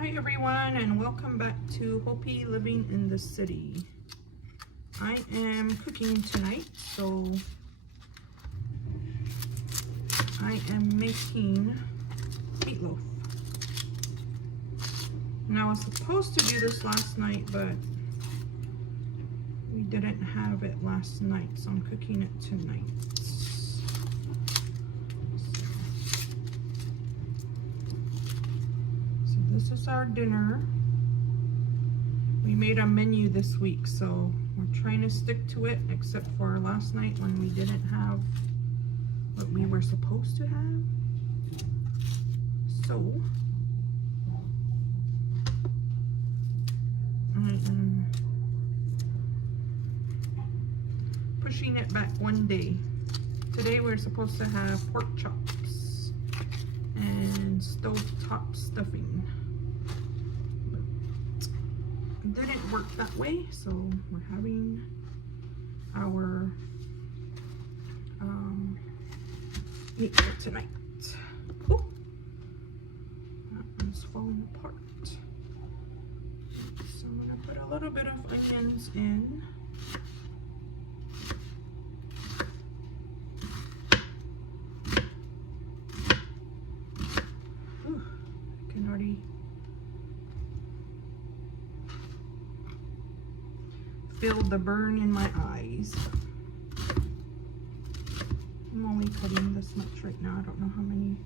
Hi everyone, and welcome back to Hopi Living in the City. I am cooking tonight, so I am making meatloaf. And I was supposed to do this last night, but we didn't have it last night, so I'm cooking it tonight. So this is our dinner. We made a menu this week, so we're trying to stick to it, except for last night when we didn't have what we were supposed to have. So I am pushing it back one day. Today we're supposed to have pork chops and stovetop stuffing. It didn't work that way, so we're having our meat for tonight. Oh, that one's falling apart. So I'm gonna put a little bit of onions in. Ooh, I can already feel the burn in my eyes. I'm only cutting this much right now. I don't know how many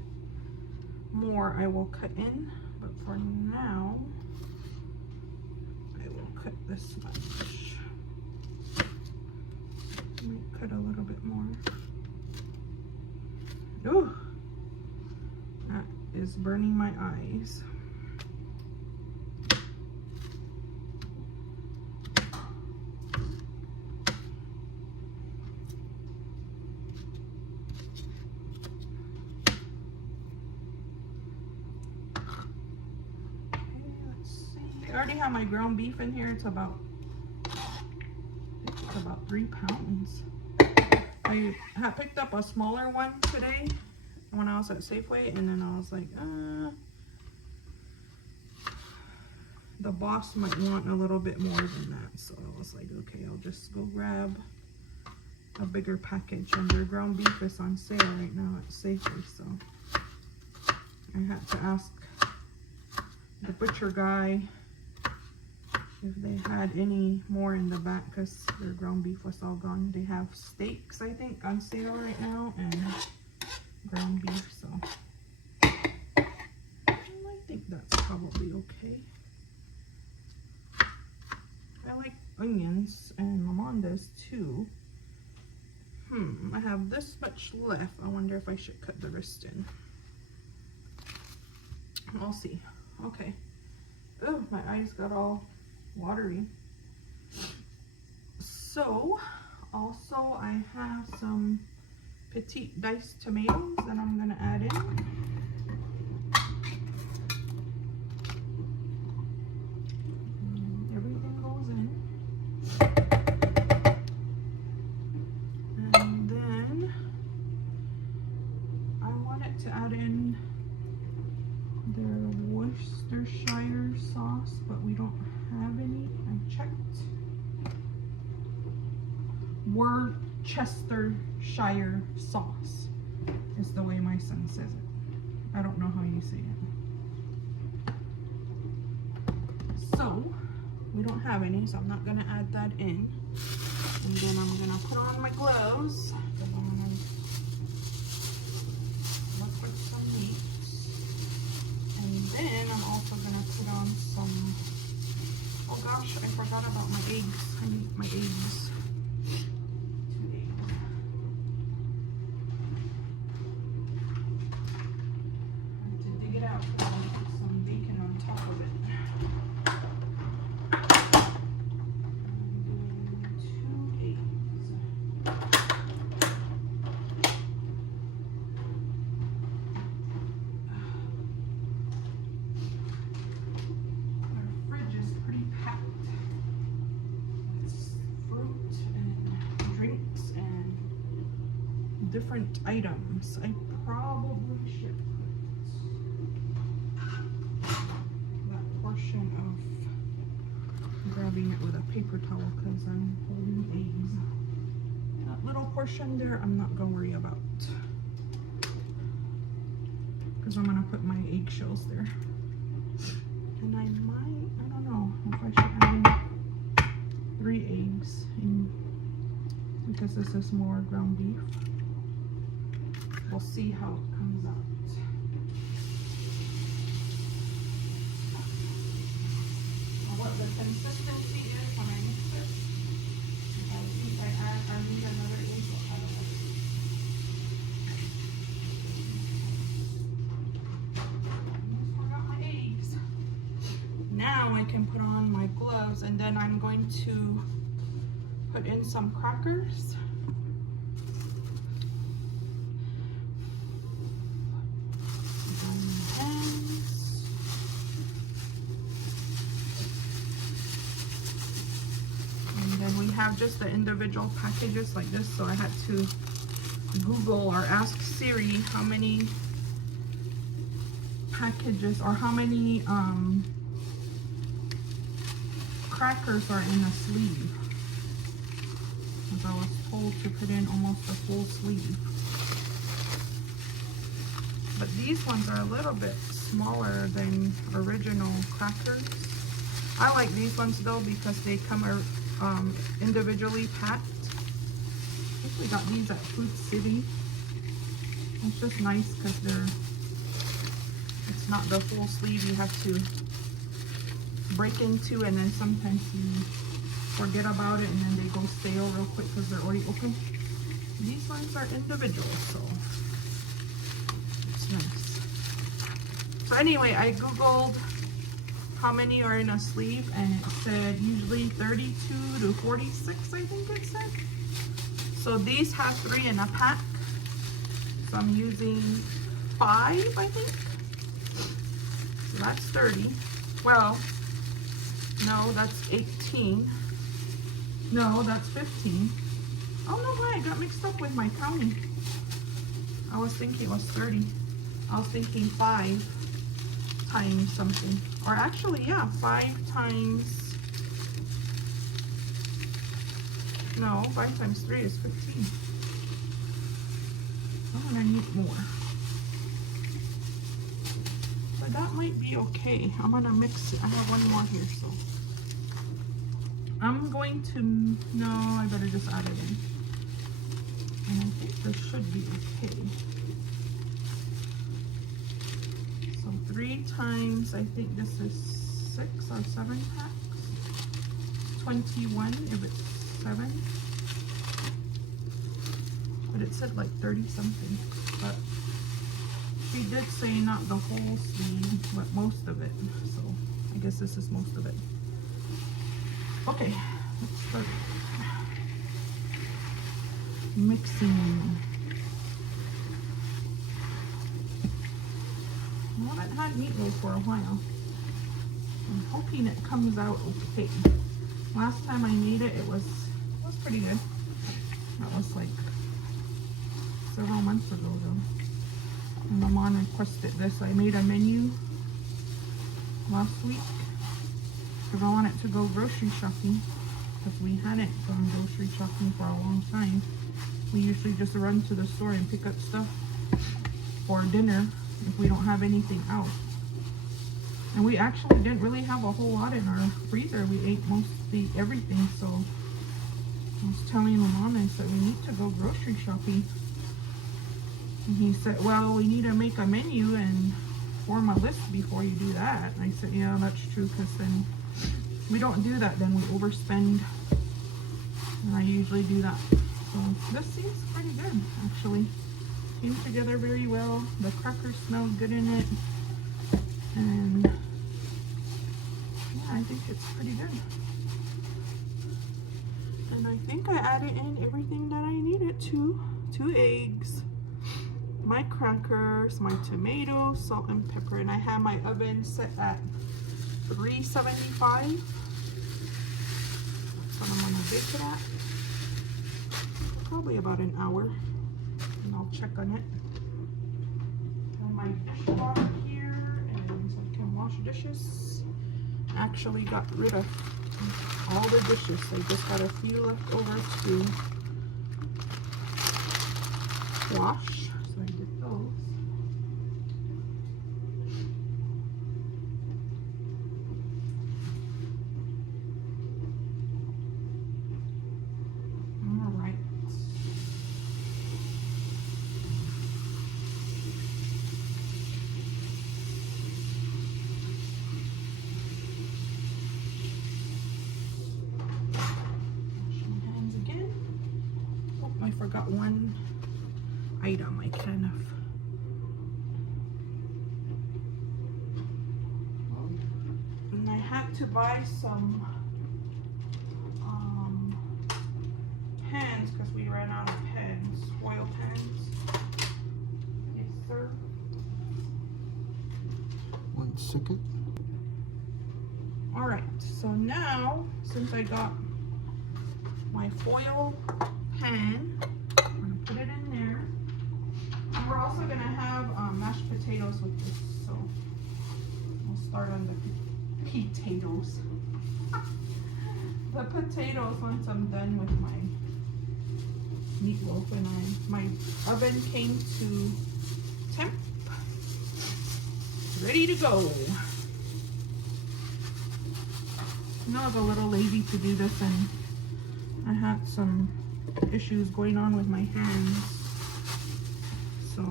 more I will cut in, but for now, I will cut this much. I might cut a little bit more. Ooh, that is burning my eyes. I already have my ground beef in here. It's about 3 pounds. I had picked up a smaller one today when I was at Safeway, and then I was like, the boss might want a little bit more than that. So I was like, okay, I'll just go grab a bigger package. And their ground beef is on sale right now at Safeway, so I had to ask the butcher guy if they had any more in the back, because their ground beef was all gone. They have steaks, I think, on sale right now, and ground beef, so I think that's probably okay. I like onions, and Maman does too. I have this much left. I wonder if I should cut the rest in. I'll see. Okay. Oh, my eyes got all watery. So also I have some petite diced tomatoes that I'm gonna add in. Everything goes in. And then I wanted to add in their Worcestershire sauce, but we don't have any. I checked. Worcestershire sauce is the way my son says it. I don't know how you say it. So we don't have any, so I'm not gonna add that in. And then I'm gonna put on my gloves because I'm gonna look for some meat. And then I'm also gonna put on some, oh gosh, I forgot about my eggs. I need my eggs. 2 eggs. I have to dig it out so I'll put some bacon on top of it. I'm doing 2 eggs. Different items. I probably should put that paper towel because I'm holding eggs. That little portion there, I'm not gonna worry about because I'm gonna put my eggshells there. And I don't know if I should add in 3 eggs in, because this is more ground beef. We'll see how it comes out. What the consistency is when I mix it. I think I need another egg. I don't know. Almost forgot my eggs. Now I can put on my gloves, and then I'm going to put in some crackers. Have just the individual packages like this, so I had to Google or ask Siri how many packages or how many crackers are in a sleeve, because I was told to put in almost a full sleeve. But these ones are a little bit smaller than original crackers. I like these ones though because they come individually packed. I think we got these at Food City. It's just nice because it's not the full sleeve you have to break into, and then sometimes you forget about it and then they go stale real quick because they're already open. These ones are individual, so it's nice. So anyway, I Googled how many are in a sleeve, and it said usually 32 to 46, I think it said. So these have 3 in a pack, so I'm using 5, I think. So that's 30. Well, no, that's 18. No, that's 15. Oh no, why? I got mixed up with my counting. I was thinking it was 30. I was thinking 5 times something. Or actually, yeah, 5 times, no, 5 times 3 is 15. Oh, and I need more. But that might be okay. I'm gonna mix it. I have one more here, so. I'm going to, no, I better just add it in. And I think this should be okay. So 3 times, I think this is 6 or 7 packs. 21 if it's 7. But it said like 30 something. But she did say not the whole sleeve, but most of it. So I guess this is most of it. Okay, let's start mixing. I haven't had meatloaf for a while. I'm hoping it comes out okay. Last time I made it, it was pretty good. That was like several months ago though. And my mom requested this. I made a menu last week because I wanted to go grocery shopping, because we hadn't gone grocery shopping for a long time. We usually just run to the store and pick up stuff for dinner if we don't have anything out. And we actually didn't really have a whole lot in our freezer. We ate mostly everything, so I was telling my mom, I said, we need to go grocery shopping. And he said, well, we need to make a menu and form a list before you do that. And I said, yeah, that's true, because then we don't do that, then we overspend. And I usually do that. So this seems pretty good, actually. Came together very well. The crackers smell good in it. And yeah, I think it's pretty good. And I think I added in everything that I needed to. 2 eggs, my crackers, my tomatoes, salt and pepper, and I have my oven set at 375. That's what I'm gonna bake it at. Probably about an hour, and I'll check on it. And my dishwater here, and so I can wash dishes. actually got rid of all the dishes. I just got a few left over to wash, so I did those. All right. I forgot one item. I kind of and I had to buy some pens because we ran out of pens, foil pens. Yes, sir. 1 second. All right, so now since I got my foil pen, I'm gonna put it in there. And we're also gonna have mashed potatoes with this, so we'll start on the potatoes. The potatoes once I'm done with my meatloaf, and my oven came to temp, ready to go. I was a little lazy to do this, and I had some issues going on with my hands, so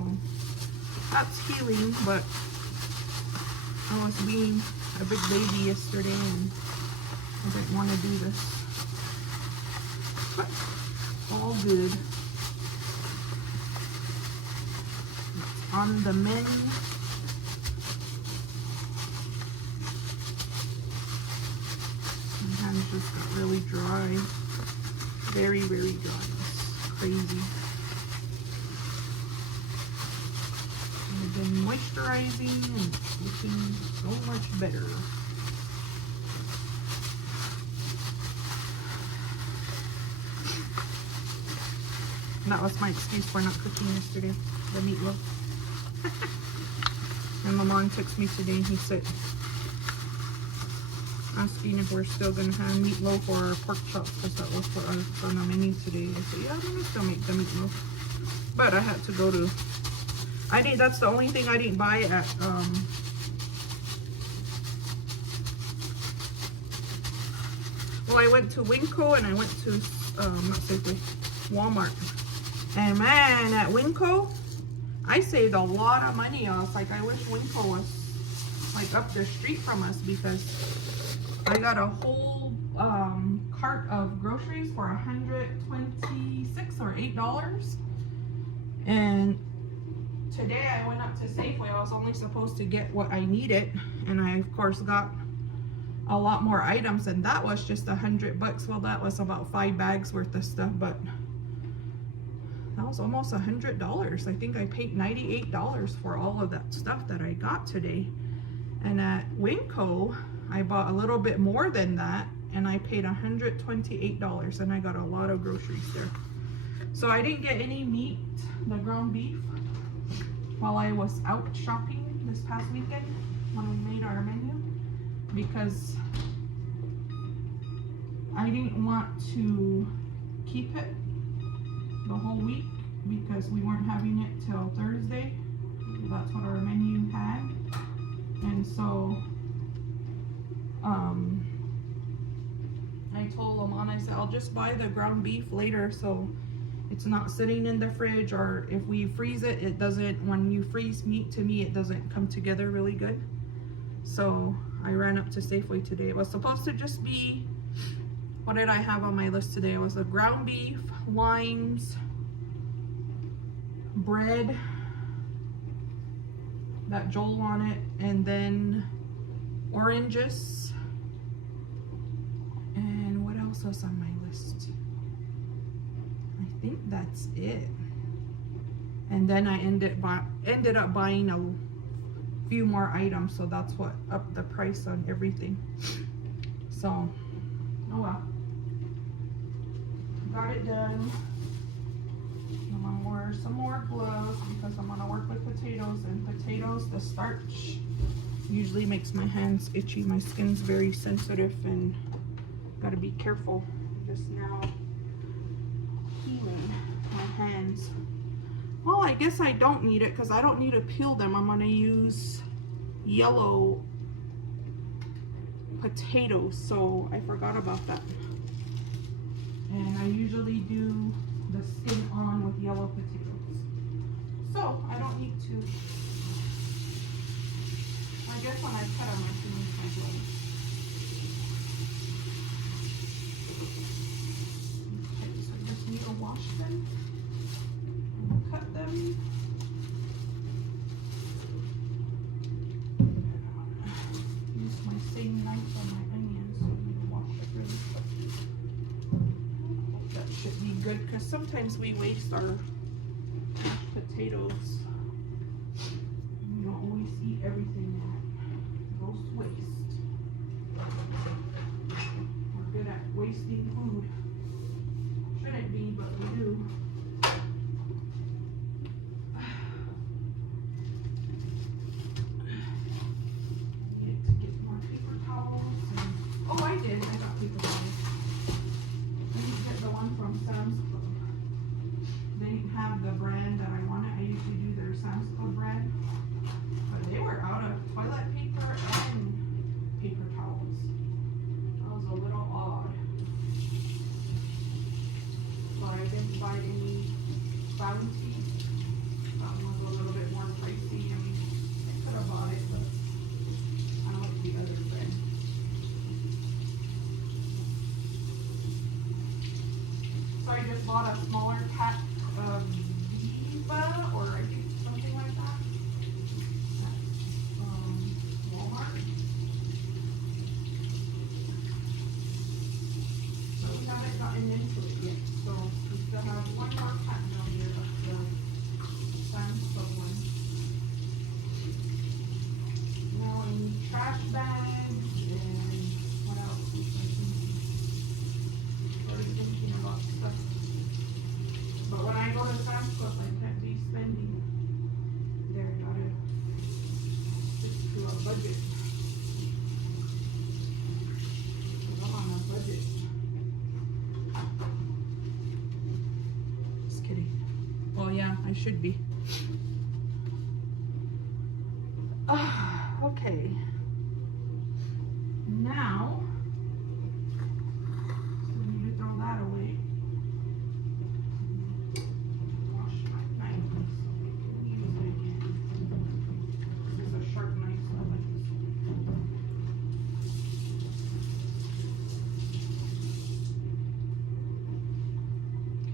that's healing, but I was being a big baby yesterday and I didn't want to do this, but all good. On the menu, my hands just got really dry. Very, very dry. It's crazy. I've been moisturizing and it's looking so much better. That was my excuse for not cooking yesterday, the meatloaf. And Lamont texted me today and he said, asking if we're still going to have meatloaf or pork chops, because that was what was on the menu today. I said, yeah, I'm going to still make the meatloaf. But I had to go to, that's the only thing I didn't buy at, well, I went to Winco and I went to, not Safeway, Walmart. And man, at Winco, I saved a lot of money. I was like, I wish Winco was like up the street from us, because I got a whole cart of groceries for $126 or $8. And today I went up to Safeway. I was only supposed to get what I needed, and I of course got a lot more items, and that was just $100. Well, that was about 5 bags worth of stuff, but that was almost $100. I think I paid $98 for all of that stuff that I got today. And at Winco, I bought a little bit more than that, and I paid $128, and I got a lot of groceries there. So I didn't get any meat, the ground beef, while I was out shopping this past weekend when we made our menu, because I didn't want to keep it the whole week because we weren't having it till Thursday. That's what our menu had. And so I told Lamont, I said, I'll just buy the ground beef later so it's not sitting in the fridge, or if we freeze it, it doesn't, when you freeze meat, to me, it doesn't come together really good. So I ran up to Safeway today. It was supposed to just be, what did I have on my list today? It was the ground beef, limes, bread, that Joel wanted, and then oranges, and what else was on my list? I think that's it. And then I ended up buying a few more items, so that's what upped the price on everything. So, oh well. Got it done. I'm gonna wear some more gloves because I'm gonna work with potatoes, and potatoes, the starch Usually makes my hands itchy. My skin's very sensitive and gotta be careful. Just now healing my hands. Well, I guess I don't need it because I don't need to peel them. I'm gonna use yellow potatoes, so I forgot about that. And I usually do the skin on with yellow potatoes. So I don't need to. I guess when I cut them, I can use my gloves. Okay, so I just need to wash them and cut them. Use my same knife on my onions, so I need to wash it really quick. That should be good because sometimes we waste our mashed potatoes. We don't always eat everything that goes to waste. We're good at wasting food. Shouldn't be, but we do. Need to get more paper towels. And, oh, I did. I got paper towels. I didn't get the one from Sam's Club. They didn't have the brand that I wanted. I usually do their Sam's Club brand. But they were out of toilet paper and paper towels. That was a little odd. So I didn't buy any Bounty. That one was a little bit more pricey. I mean, I could have bought it, but I like the other brand. So I just bought a smaller pack of Viva, or I think something like that. Walmart. So we haven't gotten into it yet. So we still have one more pack down here of the Sam's Club one. Now I need trash bags and what else? Already thinking about stuff. But when I go to Sam's Club, I can't be spending there. Gotta stick to a budget. I'm on a budget. Just kidding. Well, yeah, I should be. Okay. Now, so I need to throw that away. Wash my knife so we can use it again. This is a sharp knife, so I like this one.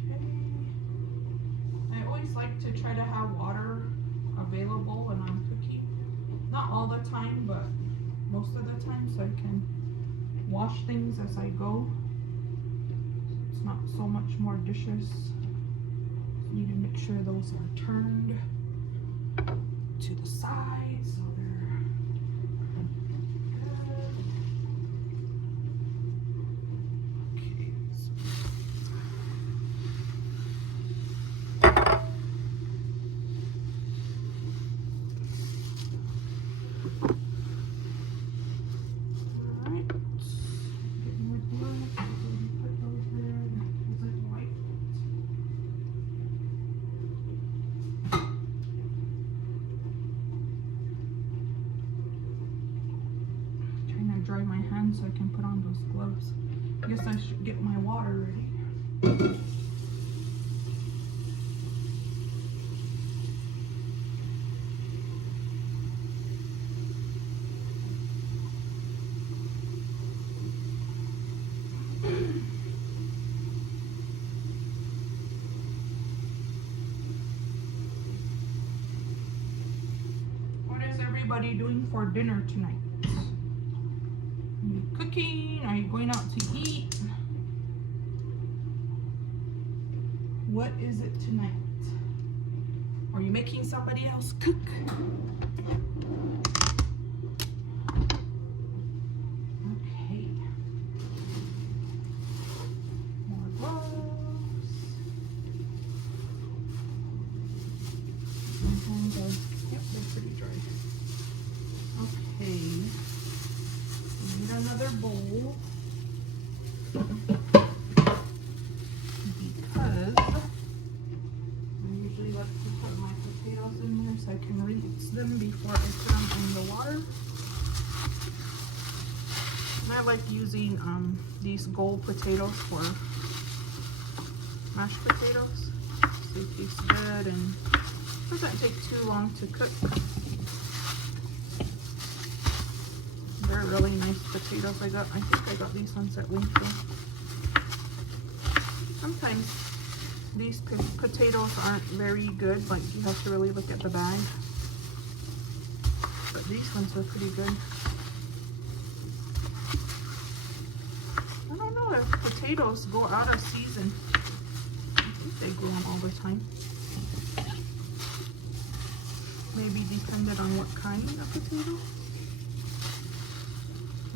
Okay. I always like to try to have water available when I'm cooking. Not all the time, but most of the time, so I can wash things as I go. It's not so much more dishes. Need to make sure those are turned to the side so they're good. Okay. Alright. Getting with wood. Put those there. Is it white? Trying to dry my hands so I can put on those gloves. I guess I should get my water ready. What is everybody doing for dinner tonight? Are you cooking? Are you going out to eat? What is it tonight? Are you making somebody else cook? Okay. More gloves. Sometimes yep, they're pretty dry. Okay. bowl because I usually like to put my potatoes in there so I can rinse them before I put them in the water. And I like using these gold potatoes for mashed potatoes. So it tastes good and doesn't take too long to cook. They're really nice potatoes. I think I got these ones at Winfield. Sometimes these potatoes aren't very good, like you have to really look at the bag. But these ones are pretty good. I don't know if potatoes go out of season. I think they grow them all the time. Maybe depended on what kind of potato.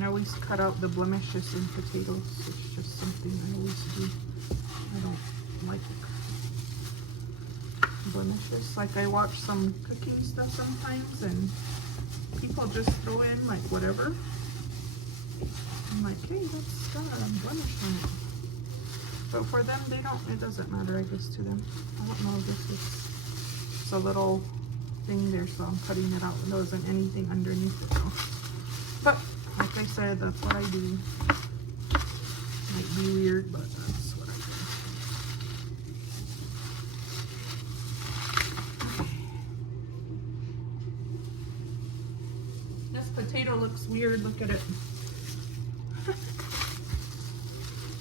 I always cut out the blemishes in potatoes. It's just something I always do. I don't like blemishes. Like I watch some cooking stuff sometimes and people just throw in like whatever. I'm like, hey, that's got a blemish on it. But for them, it doesn't matter, I guess, to them. I don't know if it's a little thing there, so I'm cutting it out. There wasn't anything underneath it though. But like I said, that's what I do. Might be weird, but that's what I do. Okay. This potato looks weird. Look at it.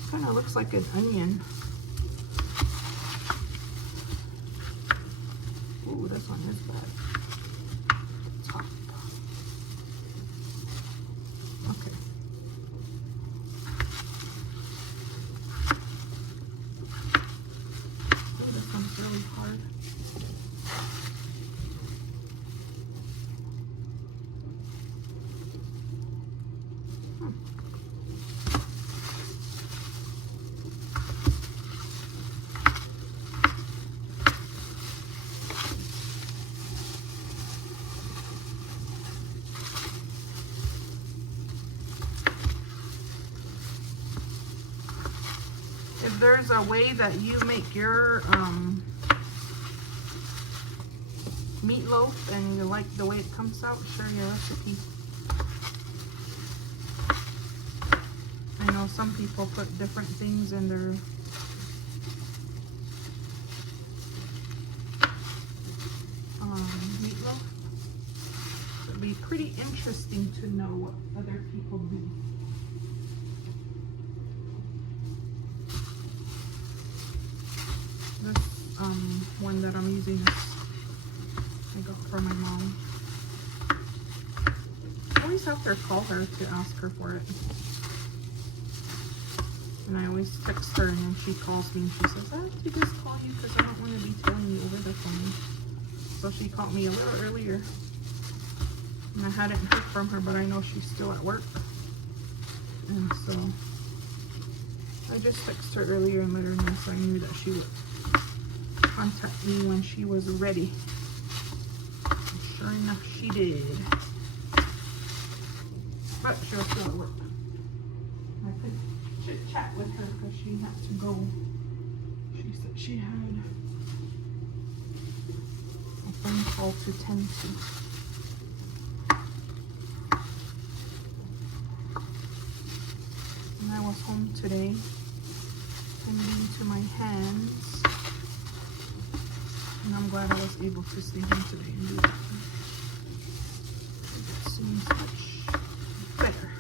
Kind of looks like an onion. Ooh, this one is bad. Top. Okay. Ooh, this one's really hard. If there's a way that you make your meatloaf and you like the way it comes out, share your recipe. I know some people put different things in their meatloaf. It'd be pretty interesting to know what other people do. This one that I'm using is I got from my mom. I always have to call her to ask her for it. And I always text her and then she calls me and she says, I have to just call you because I don't want to be telling you over the phone. So she called me a little earlier. And I hadn't heard from her, but I know she's still at work. And so I just texted her earlier and let her know so I knew that she would contact me when she was ready. And sure enough, she did. But she was still at work. I could chit chat with her because she had to go. She said she had a phone call to tend to. And I was home today, tending to my hands. And I'm glad I was able to stay home today and do that. It seems much better.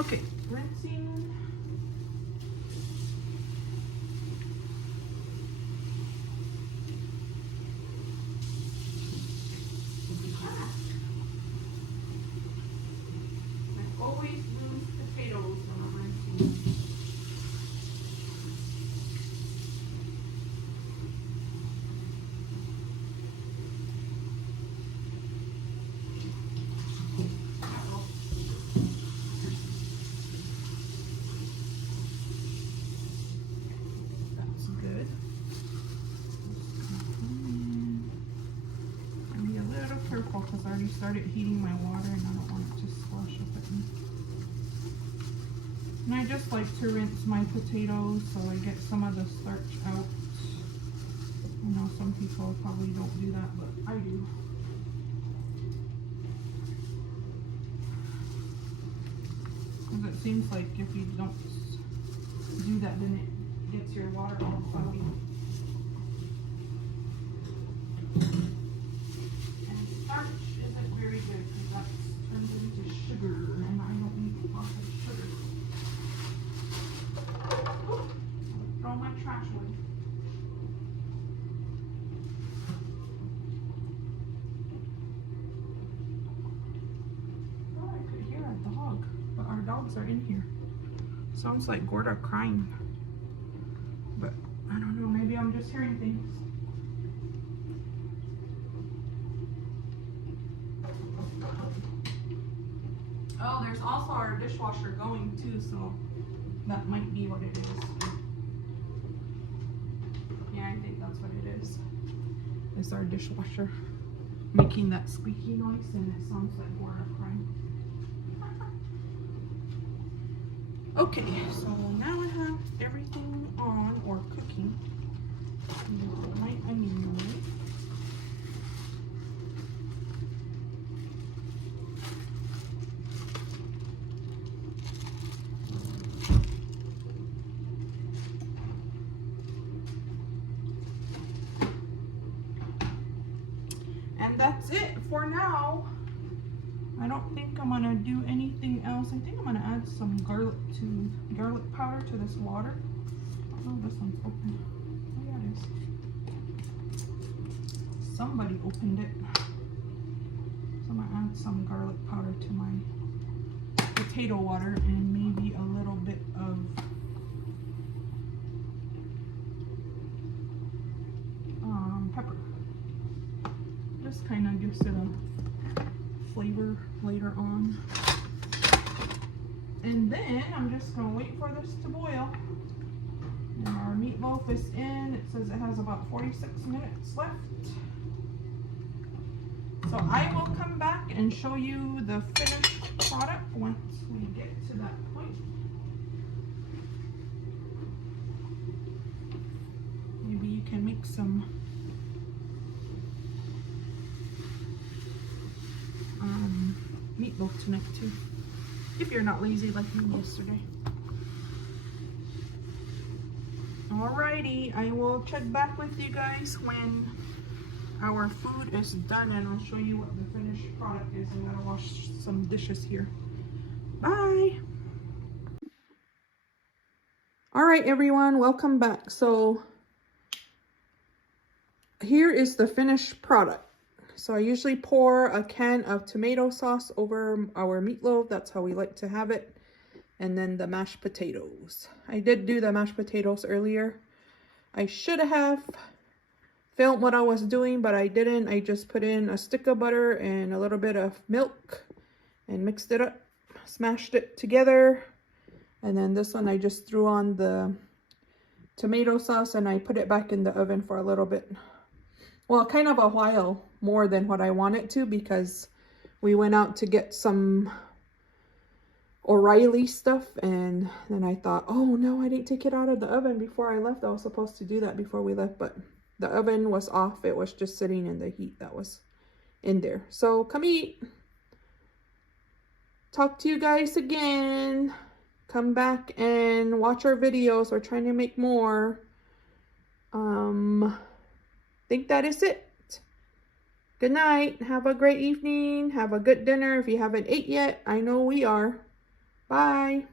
Okay, rinsing. I always lose potatoes when I'm rinsing. Because I already already started heating my water and I don't want it to squash up at me. And I just like to rinse my potatoes so I get some of the starch out. I know some people probably don't do that, but I do. Because it seems like if you don't do that, then it gets your water all foggy. And starch isn't very good because that turns into sugar, and I don't need lots of sugar. Ooh, throw my trash away. Oh, I could hear a dog, but our dogs are in here. Sounds like Gorda crying, but I don't know, maybe I'm just hearing things. Oh, there's also our dishwasher going too, so that might be what it is. Yeah, I think that's what it is. It's our dishwasher making that squeaky noise, and it sounds like Gorda crying. Okay, so now I have everything on or cooking. My onion away. And that's it for now. I don't think I'm gonna do anything else. I think I'm gonna add some garlic powder to this water. Oh, this one's open. Oh yeah, it is. Somebody opened it. So I'm gonna add some garlic powder to my potato water and maybe a little bit of pepper. Just kind of gives it a flavor later on. And then I'm just gonna wait for this to boil. And our meatloaf is in. It says it has about 46 minutes left. So I will come back and show you the finished product once we get to that point. Maybe you can make some meatloaf tonight too, if you're not lazy like me yesterday. Alrighty, I will check back with you guys when our food is done, and I'll show you what the finished product is. I gotta wash some dishes here. Bye. Alright everyone, welcome back. So here is the finished product. So I usually pour a can of tomato sauce over our meatloaf. That's how we like to have it. And then the mashed potatoes. I did do the mashed potatoes earlier. I should have filmed what I was doing, but I didn't. I just put in a stick of butter and a little bit of milk and mixed it up, smashed it together. And then this one I just threw on the tomato sauce and I put it back in the oven for a little bit. Well, kind of a while more than what I wanted to, because we went out to get some O'Reilly stuff, and then I thought, oh no, I didn't take it out of the oven before I left. I was supposed to do that before we left, but the oven was off. It was just sitting in the heat that was in there. So come eat. Talk to you guys again. Come back and watch our videos. We're trying to make more. Think that is it. Good night. Have a great evening. Have a good dinner if you haven't ate yet. I know we are. Bye.